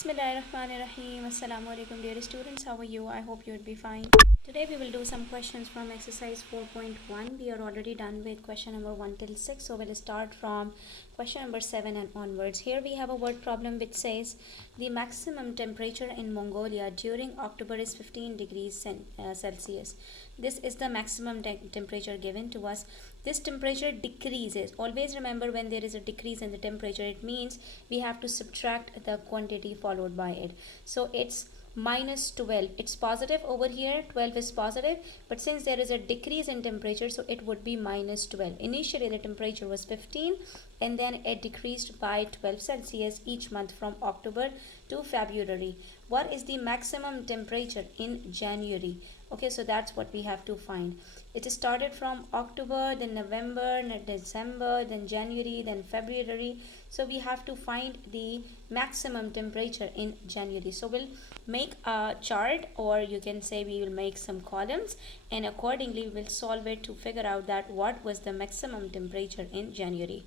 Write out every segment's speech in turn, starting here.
Bismillahirrahmanirrahim. Assalamu alaikum dear students. How are you? I hope you would be fine. Today we will do some questions from exercise 4.1. We are already done with question number 1 till 6. So we'll start from question number 7 and onwards. Here we have a word problem which says the maximum temperature in Mongolia during October is 15 degrees Celsius. This is the maximum temperature given to us. This temperature decreases. Always remember, when there is a decrease in the temperature, it means we have to subtract the quantity followed by it. So it's minus 12. It's positive over here, 12 is positive, but since there is a decrease in temperature, so it would be minus 12. Initially the temperature was 15 and then it decreased by 12 Celsius each month from October to February. What is the maximum temperature in January? Okay, so that's what we have to find. It started from October, then November, then December, then January, then February. So we have to find the maximum temperature in January. So we'll make a chart, or you can say we will make some columns, and accordingly we'll solve it to figure out that what was the maximum temperature in January.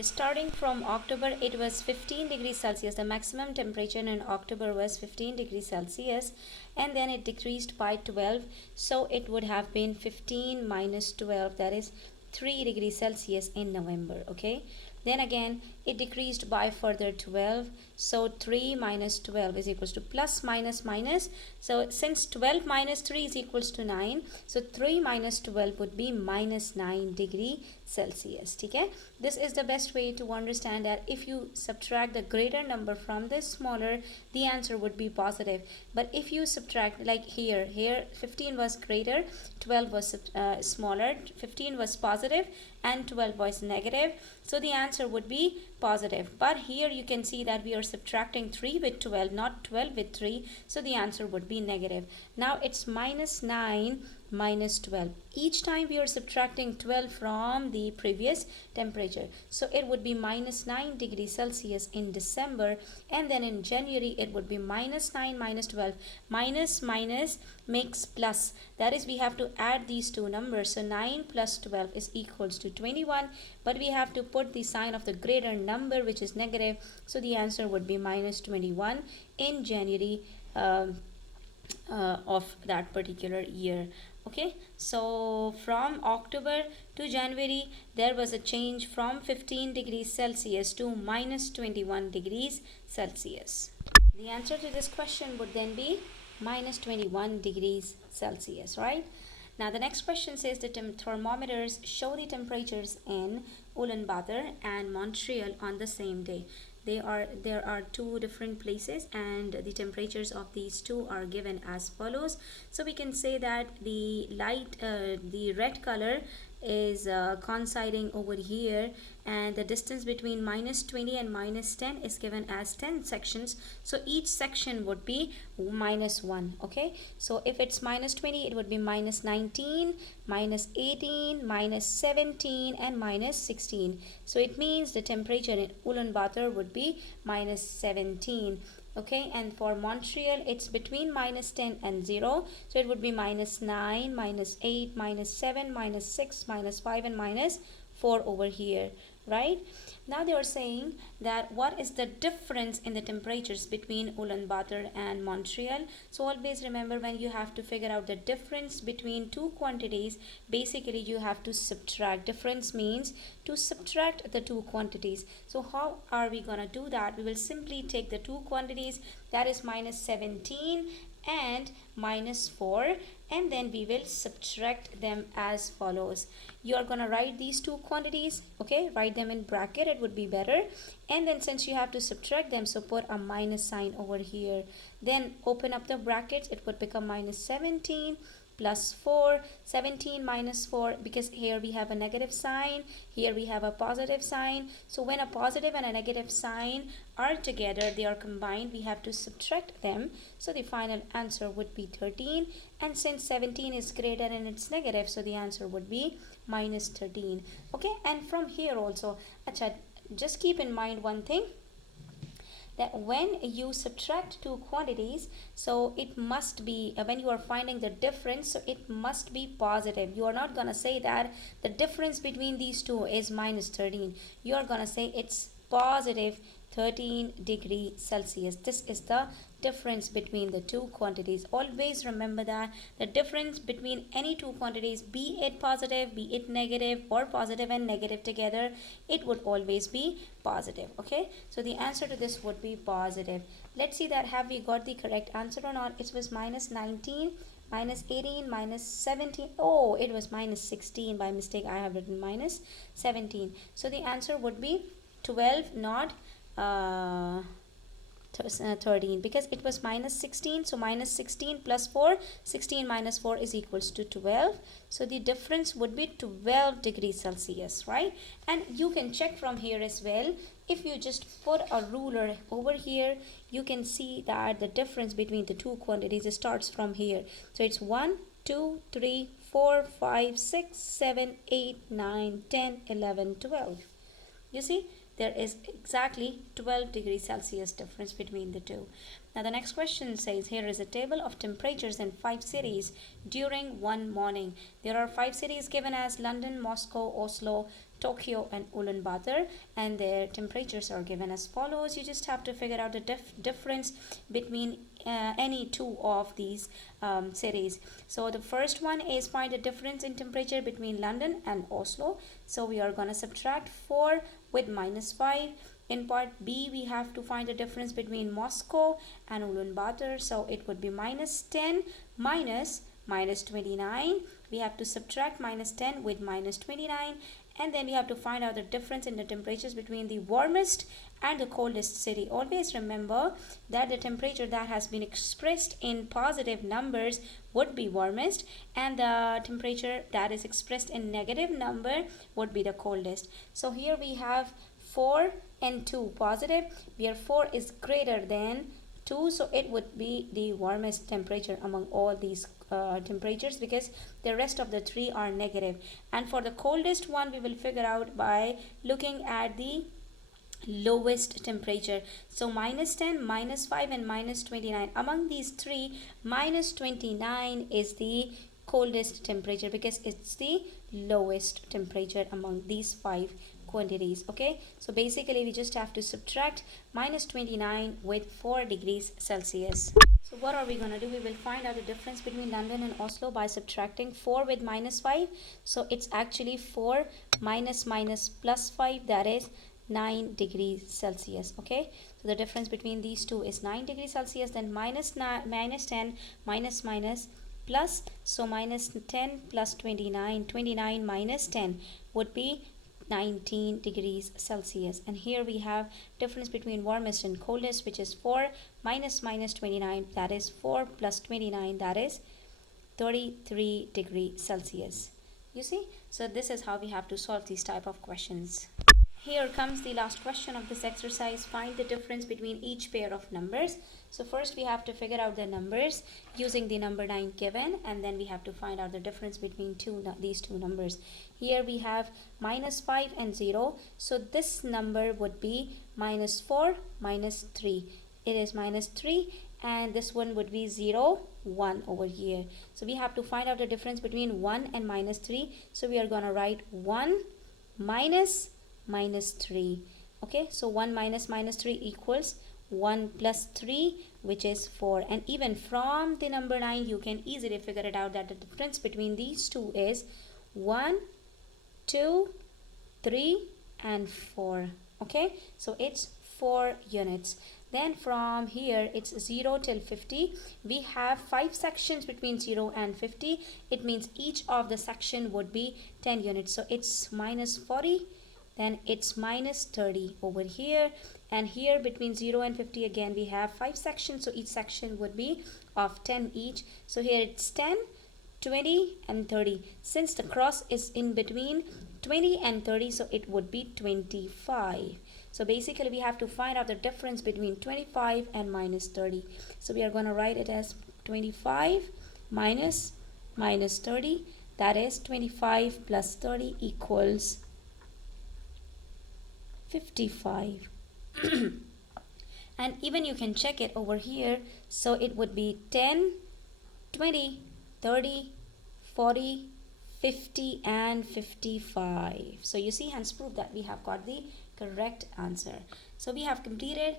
Starting from October, it was 15 degrees Celsius. The maximum temperature in October was 15 degrees Celsius, and then it decreased by 12. So it would have been 15 minus 12, that is 3 degrees Celsius in November. Okay, then again it decreased by further 12. So 3 minus 12 is equals to plus minus minus. So since 12 minus 3 is equals to 9, so 3 minus 12 would be minus 9 degree Celsius. Okay, this is the best way to understand that if you subtract the greater number from the smaller, the answer would be positive. But if you subtract, like here 15 was greater, 12 was smaller, 15 was positive and 12 was negative, so the answer would be positive. But here you can see that we are subtracting 3 with 12, not 12 with 3, so the answer would be negative. Now it's minus 9 minus 12. Each time we are subtracting 12 from the previous temperature, so it would be minus 9 degrees Celsius in December, and then in January it would be minus 9 minus 12. Minus minus makes plus, that is we have to add these two numbers. So 9 plus 12 is equals to 21, but we have to put the sign of the greater number, which is negative, so the answer would be minus 21 in January of that particular year. Okay, so from October to January there was a change from 15 degrees Celsius to minus 21 degrees Celsius. The answer to this question would then be minus 21 degrees Celsius, right? Now the next question says the thermometers show the temperatures in Ulaanbaatar and Montreal on the same day. There are two different places, and the temperatures of these two are given as follows. So we can say that the red color is coinciding over here, and the distance between minus 20 and minus 10 is given as 10 sections. So each section would be minus 1. Okay, so if it's minus 20, it would be minus 19, minus 18, minus 17 and minus 16. So it means the temperature in Ulaanbaatar would be minus 17. Okay, and for Montreal it's between minus 10 and 0, so it would be minus 9, minus 8, minus 7, minus 6, minus 5 and minus 4 over here, right? Now they are saying that what is the difference in the temperatures between Ulaanbaatar and Montreal. So always remember, when you have to figure out the difference between two quantities, basically you have to subtract. Difference means to subtract the two quantities. So how are we gonna do that? We will simply take the two quantities, that is minus 17 and minus 4, and then we will subtract them as follows. You are gonna write these two quantities, okay, write them in bracket, it would be better, and then since you have to subtract them, so put a minus sign over here, then open up the brackets, it would become minus 17 plus 4, 17 minus 4, because here we have a negative sign, here we have a positive sign. So when a positive and a negative sign are together, they are combined, we have to subtract them. So the final answer would be 13, and since 17 is greater and it's negative, so the answer would be minus 13. Okay, and from here also, just keep in mind one thing, that when you subtract two quantities, so it must be, when you are finding the difference, so it must be positive. You are not going to say that the difference between these two is minus 13. You are going to say it's positive 13 degrees Celsius. This is the difference between the two quantities. Always remember that the difference between any two quantities, be it positive, be it negative, or positive and negative together, it would always be positive. Okay, so the answer to this would be positive. Let's see that have we got the correct answer or not. It was minus 19, minus 18, minus 17. Oh, it was minus 16. By mistake I have written minus 17. So the answer would be 12, not 13, because it was minus 16. So minus 16 plus 4, 16 minus 4 is equals to 12. So the difference would be 12 degrees Celsius, right? And you can check from here as well. If you just put a ruler over here, you can see that the difference between the two quantities starts from here. So it's 1, 2, 3, 4, 5, 6, 7, 8, 9, 10, 11, 12. You see, there is exactly 12 degrees Celsius difference between the two. Now the next question says, here is a table of temperatures in 5 cities during one morning. There are 5 cities given as London, Moscow, Oslo, Tokyo and Ulaanbaatar, and their temperatures are given as follows. You just have to figure out the difference between any two of these cities. So the first one is find the difference in temperature between London and Oslo. So we are going to subtract 4 with minus 5. In part B, we have to find the difference between Moscow and Ulaanbaatar. So it would be minus 10 minus 29. We have to subtract minus 10 with minus 29. And then we have to find out the difference in the temperatures between the warmest and the coldest city. Always remember that the temperature that has been expressed in positive numbers would be warmest, and the temperature that is expressed in negative number would be the coldest. So here we have 4 and 2 positive, where 4 is greater than 2, so it would be the warmest temperature among all these temperatures, because the rest of the 3 are negative. And for the coldest one, we will figure out by looking at the lowest temperature. So minus 10, minus 5 and minus 29. Among these 3, minus 29 is the coldest temperature because it's the lowest temperature among these 5 quantities. Okay, so basically we just have to subtract minus 29 with 4 degrees Celsius. So what are we going to do? We will find out the difference between London and Oslo by subtracting 4 with minus 5. So it's actually 4 minus plus 5, that is 9 degrees Celsius. Okay, so the difference between these two is 9 degrees Celsius. Then minus 10 minus plus, so minus 10 plus 29, 29 minus 10 would be 19 degrees Celsius. And here we have difference between warmest and coldest, which is 4 minus 29, that is 4 plus 29, that is 33 degrees Celsius. You see, so this is how we have to solve these type of questions. Here comes the last question of this exercise. Find the difference between each pair of numbers. So first we have to figure out the numbers using the number 9 given, and then we have to find out the difference between these two numbers. Here we have minus 5 and 0. So this number would be minus 4 minus 3. It is minus 3, and this one would be 0, 1 over here. So we have to find out the difference between 1 and minus 3. So we are going to write 1 minus 3. Okay, so 1 minus 3 equals 1 plus 3, which is 4. And even from the number 9, you can easily figure it out that the difference between these two is 1, 2, 3 and 4. Okay, so it's 4 units. Then from here it's 0 till 50. We have 5 sections between 0 and 50. It means each of the section would be 10 units. So it's minus 40. Then it's minus 30 over here, and here between 0 and 50 again we have 5 sections, so each section would be of 10 each. So here it's 10, 20 and 30. Since the cross is in between 20 and 30, so it would be 25. So basically we have to find out the difference between 25 and minus 30. So we are going to write it as 25 minus 30, that is 25 plus 30 equals 55. And even you can check it over here, so it would be 10, 20, 30, 40, 50 and 55. So you see, hence prove that we have got the correct answer. So we have completed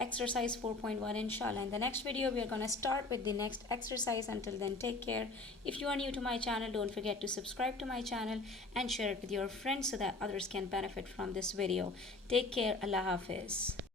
exercise 4.1 inshallah. In the next video we are going to start with the next exercise. Until then, take care. If you are new to my channel, don't forget to subscribe to my channel and share it with your friends so that others can benefit from this video. Take care. Allah Hafiz.